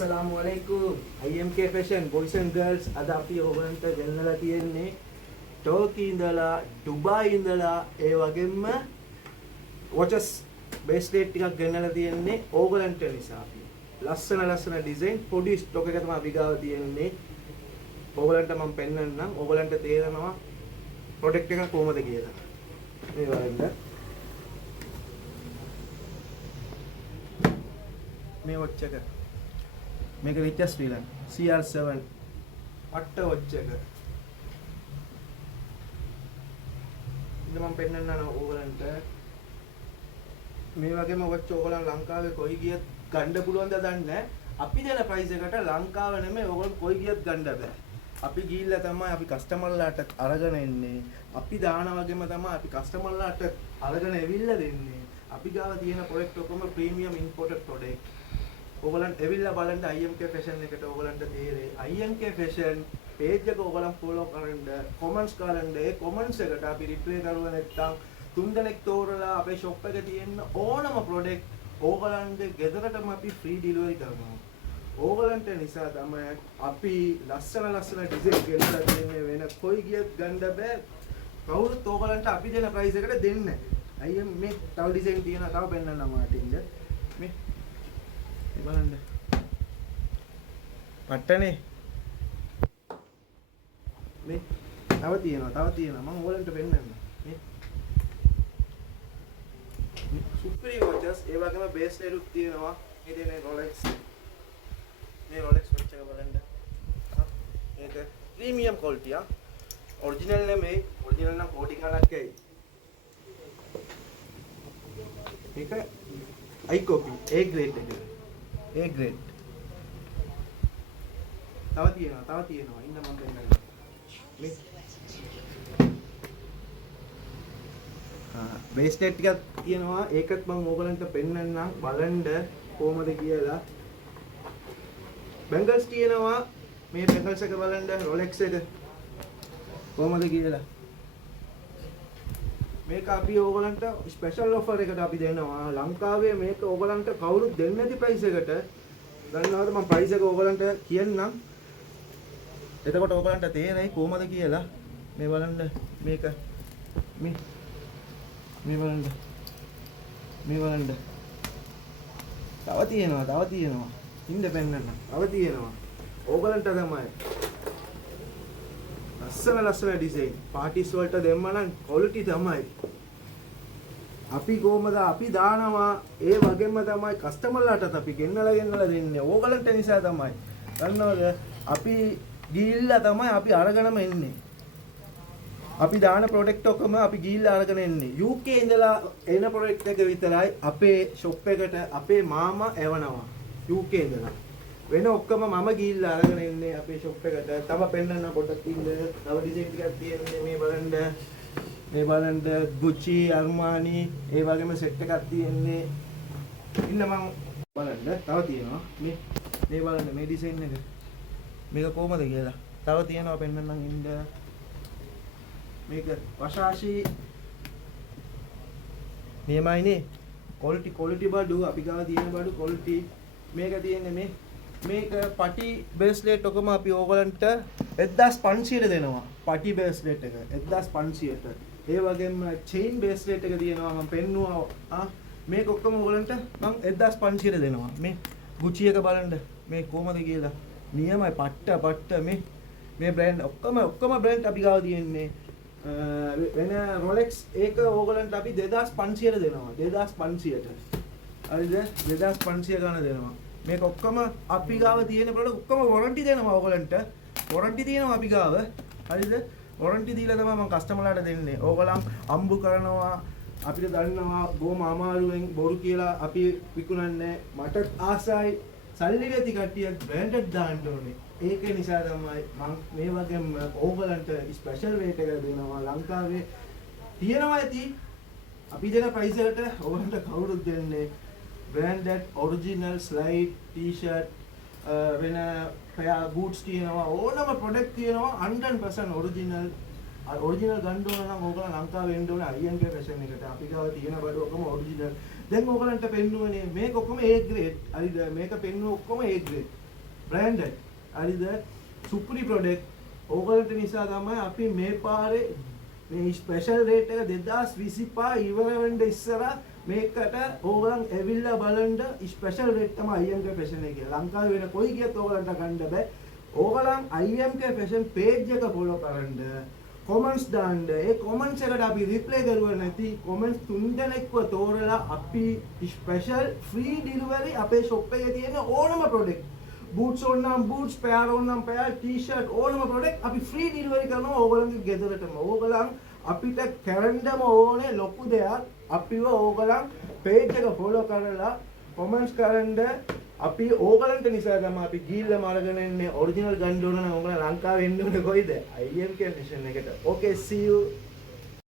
अस्सलामु अलैकुम IMK fashion boys and girls අද අපි ඔයගලන්ට ගෙන්නලා තියෙන්නේ ටර්කි ඉඳලා ඩුබායි ඉඳලා ඒ වගේම watches bracelet ටිකක් ගෙන්නලා තියෙන්නේ ඕගලන්ට නිසා අපි ලස්සන ඩිසයින් පොඩි ස්ටොක් එක තමයි අපි ගාව තියෙන්නේ ඕගලන්ට මම පෙන්නන්නම් ඕගලන්ට තේරෙනවා ප්‍රොඩක්ට් එක කොහොමද කියලා මේ වගේ මේ watch එක මේක latest villain CR7 අට watch එක ඉතින් මම පෙන්නන්න ඕගලන්ට මේ වගේම watch ඕගලන් ලංකාවේ කොයි ගියත් ගන්න පුළුවන්ද දන්නේ නැහැ අපි දෙන price එකට ලංකාව නෙමෙයි ඕගලන් කොයි ගියත් ගන්න බෑ අපි ගිහිල්ලා තමයි අපි කස්ටමර්ලාට අරගෙන එන්නේ අපි දාන වගේම තමයි අපි කස්ටමර්ලාට අරගෙන එවිල්ලා දෙන්නේ අපි ගාව තියෙන product ඔක්කොම premium imported product ඕගලන් එවිල්ලා බලන්න IMK fashion එකට ඕගලන්ට තේරෙයි IMK fashion page එක ඕගලන් follow කරන්න comments කරන්න ඒ comments එකට අපි reply කරුවා නැත්නම් තුන් දෙනෙක් තෝරලා අපේ shop එකේ තියෙන ඕනම product ඕගලන්ගේ ගෙදරටම අපි free delivery කරනවා ඕගලන්ට නිසා තමයි අපි ලස්සන design ගෙනලා දෙන්නේ වෙන කොයි ගියත් ගන්න බෑ කවුරුත් ඕගලන්ට අපි දෙන price එකට දෙන්නේ නැහැ මේ තව design තියෙනවා තව පෙන්නන්නම් මාටින්ද මේ බලන්න පට්ටනේ මේ තව තියෙනවා මම ඕගලන්ට පෙන්නන්නම් මේ සුපිරි watches ඒ වගේම bracelet උත් තියෙනවා මේ තියෙන Rolex මේ Rolex watch එක බලන්න මේක ප්‍රීමියම් quality ඔරිජිනල් නෙමෙයි ඔරිජිනල් නම් කෝටි ගණක් ඇයි මේක I copy A grade එක A grade. තව තියෙනවා. ඉන්න මම දෙන්නම්. මේ bracelet ටිකක් තියෙනවා. ඒකත් මම ඕගලන්ට පෙන්නන්නම් බලන්න කොහමද කියලා. bangles තියෙනවා. මේ bangles එක බලන්න Rolex එක කොහමද කියලා. මේක අපි ඕගලන්ට ස්පෙෂල් ඔෆර් එකකට අපි දෙනවා ලංකාවේ මේක ඕගලන්ට කවුරුත් දෙන්නේ නැති ප්‍රයිස් එකට දන්නවද මම ප්‍රයිස් එක ඕගලන්ට කියන්නම් එතකොට ඕගලන්ට තේරෙයි කොහමද කියලා මේ බලන්න මේක මේ බලන්න තව තියෙනවා ඉන්න පෙන්නන්න තව තියෙනවා ඕගලන්ට තමයි ලස්සන ඩිසයින් පාටිස් වලට දෙන්න නම් ක්වොලිටි තමයි අපි කොහමද අපි දානවා ඒ වගේම තමයි කස්ටමර්ලාටත් අපි ගෙන්නලා දෙන්නේ ඕගලන්ට නිසා තමයි දන්නවද අපි ගිහිල්ලා තමයි අපි අරගෙනම එන්නේ අපි දාන ප්‍රොඩක්ට් ඔක්කොම අපි ගිහිල්ලා අරගෙන එන්නේ UK ඉඳලා එන ප්‍රොඩක්ට් එක විතරයි අපේ shop එකට අපේ මාමා එවනවා UK ඉඳලා වෙන ඔක්කොම මම ගිහිල්ලා අරගෙන ඉන්නේ අපේ shop එකට. තව පෙන්නන්න පොඩ්ඩක් ඉන්න. තව ඩිසයින් ටිකක් තියෙන්නේ මේ බලන්න Gucci, Armani ඒ වගේම සෙට් එකක් තියෙන්නේ. ඉන්න මම බලන්න. තව තියෙනවා. මේ බලන්න මේ ඩිසයින් එක. මේක කොහමද කියලා. තව තියෙනවා පෙන්නන්නම් ඉන්න. මේක වශාෂි මේමයිනේ. quality බඩු අපි ගාව තියෙන බඩු quality මේක තියෙන්නේ මේක පටි bracelet ඔකම අපි ඕගලන්ට 1500ට දෙනවා. පටි bracelet එක 1500ට. ඒ වගේම chain bracelet එක තියෙනවා මම පෙන්නුවා. මේක ඔක්කොම ඕගලන්ට මම 1500ට දෙනවා. මේ Gucci එක බලන්න. මේ කොහමද කියලා. නියමයි පට්ට මේ brand ඔක්කොම brand අපි ගාව තියෙන්නේ. වෙන Rolex ඒක ඕගලන්ට අපි 2500ට දෙනවා. 2500ට. හරිද? 2500 ගන්න දෙනවා. මේක ඔක්කොම අපි ගාව තියෙන ප්‍රොඩක්ට් ඔක්කොම වොරන්ටි දෙනවා ඕගලන්ට. වොරන්ටි තියෙනවා අපි ගාව. හරිද? වොරන්ටි දීලා තමයි මම කස්ටමර්ලාට දෙන්නේ. ඕගලන් අම්බු කරනවා අපිට දන්නවා බොහොම අමාරුවෙන් බොරු කියලා අපි විකුණන්නේ. මට ආසයි සල්ලි නැති කට්ටියක් බ්‍රෑන්ඩඩ් දාන්න ඕනේ. ඒක නිසා තමයි මම මේ වගේම ඕගලන්ට ස්පෙෂල් රේට් එකක් දෙනවා. ලංකාවේ තියෙනවා ඇති අපි දෙන ප්‍රයිස් එකට ඕගලන්ට කවුරුත් දෙන්නේ branded original slide t-shirt වෙන boots තියෙනවා ඕනම product තියෙනවා 100% original ගන්න ඕන නම් ඕගොල්ලෝ ලංකාවේ එන්න ඕනේ IMK fashion එකට අපි ගාව තියෙන බඩු ඔක්කොම original දැන් ඕගොල්ලන්ට පෙන්නුවනේ මේක ඔක්කොම A grade හරිද මේක පෙන්නුව ඔක්කොම A grade branded. හරිද? සුපිරි ප්‍රොඩක්ට්. ඕගලන්ට නිසා තමයි අපි මේ පාරේ මේ ස්පෙෂල් රේට් එක 2025 ඉවර වෙන්න ඉස්සරහ මේකට ඕගලන් ඇවිල්ලා බලන්න ස්පෙෂල් රේට් තමයි IMK fashion එකේ. ලංකාවේ වෙන කොයි ගියත් ඕගලන්ට ගන්න බෑ. ඕගලන් IMK fashion page එක follow කරන්න. comments දාන්න. ඒ comments එකට අපි reply කරුවා නැති comments 3 දෙනෙක්ව තෝරලා අපි special free delivery අපේ shop එකේ තියෙන ඕනම product boots ඕනනම් boots, pair ඕනනම් pair, t-shirt ඕනම product අපි free delivery කරනවා ඕගලන්ගේ ගෙදරටම. ඕගලන් අපිට කරන්නම ඕනේ ලොකු දෙයක්. අපිව ඕගලන් page එක follow කරලා comments කරන්න. අපි ඕගලන්ට නිසා තමයි අපි ගිහිල්ලාම අරගෙන එන්නේ ඔරිජිනල් ගන්න ඕන නම් ඕගලන් ලංකාවේ එන්න ඕනේ කොයිද? IMK fashion එකට. Okay, see you.